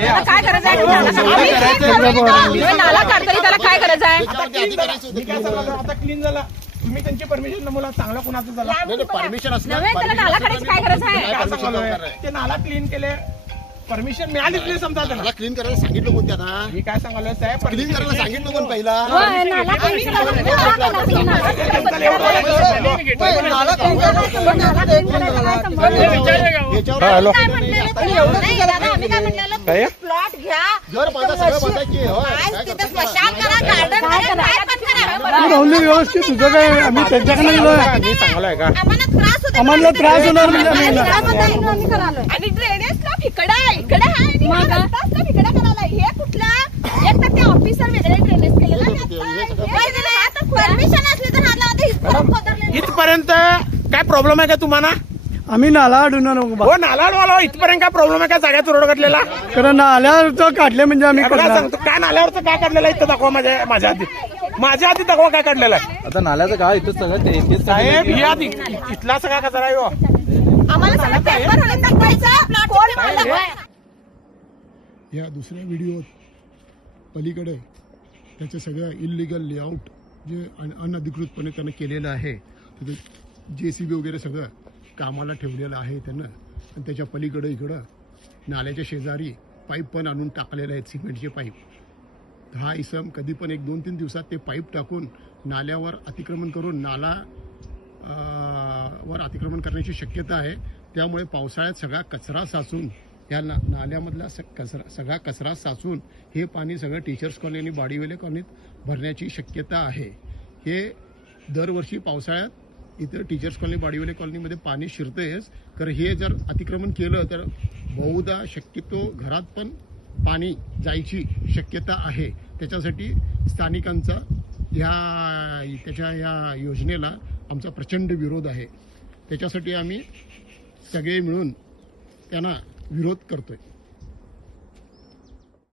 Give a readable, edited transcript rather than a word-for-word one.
काय गरज आहे नाला काढताना त्याला काय गरज आहे? आता क्लीन झाला तुम्ही त्यांची परमिशन मुला चांगला कुणाचं झाला परमिशन नव्हे त्याला नाला काढायची काय गरज आहे? ते नाला क्लीन केले परमिशन मिळालीच नाही समजा त्याला क्लीन करायला सांगितलं कोण त्यांना मी काय सांगायला साहेब क्लीन करायला सांगितलं कोण पहिला प्लॉट घ्या व्यवस्थित तुझं काय आम्ही त्यांच्याकडे मी चांगलं का आम्हाला त्रास होणार आणि ड्रेनेज स्लॉप इकडे करायला हे कुठला एक तर ते ऑफिसर वेगळे ड्रेनेज केलेला परमिशन असली तर इथपर्यंत काय प्रॉब्लेम आहे का तुम्हाला? आम्ही नाला अडवणार हो नाल्यावर इथपर्यंत काय प्रॉब्लेम आहे का जाग्याचा रोड काढलेला? कारण नाल्यावर काढले म्हणजे आम्ही सांगतो काय नाल्यावरचं काय काढलेलं आहे इथं दाखवा माझ्या आधी दाखवा काय काढलेलं आहे. आता नाल्याचं काय इथं सगळं साहेब या इथला सगळा कचरा आहे हो. या दुसऱ्या व्हिडिओत पलीकडे त्याचं सगळं इलिगल लेआउट जे अनधिकृतपणे त्यानं केलेलं आहे तिथे JCB वगैरे सगळं कामाला ठेवलेलं आहे त्यानं आणि त्याच्या पलीकडे इकडं नाल्याच्या शेजारी पाईप पण आणून टाकलेले आहेत सिमेंटचे पाईप. हा इसम कधी पण 1-2-3 दिवसात ते पाईप टाकून नाल्यावर अतिक्रमण करून नाला वर अतिक्रमण करण्याची शक्यता आहे. त्यामुळे पावसाळ्यात सगळा कचरा साचून या नाल्यामधला सगळा कचरा साचून हे पाणी सगळं टीचर्स कॉलनी आणि बाडीवेले कॉलनीत भरण्याची शक्यता आहे. हे दरवर्षी पावसाळ्यात इतर टीचर्स कॉलनी बाडीवेले कॉलनीमध्ये पाणी शिरतेच. कारण हे जर अतिक्रमण केलं तर बहुधा शक्यतो घरात पण पाणी जायची शक्यता आहे. त्याच्यासाठी स्थानिकांचा या योजनेला आमचा प्रचंड विरोध आहे. त्याच्यासाठी आम्ही सगळे मिळून त्यांना विरोध करतोय.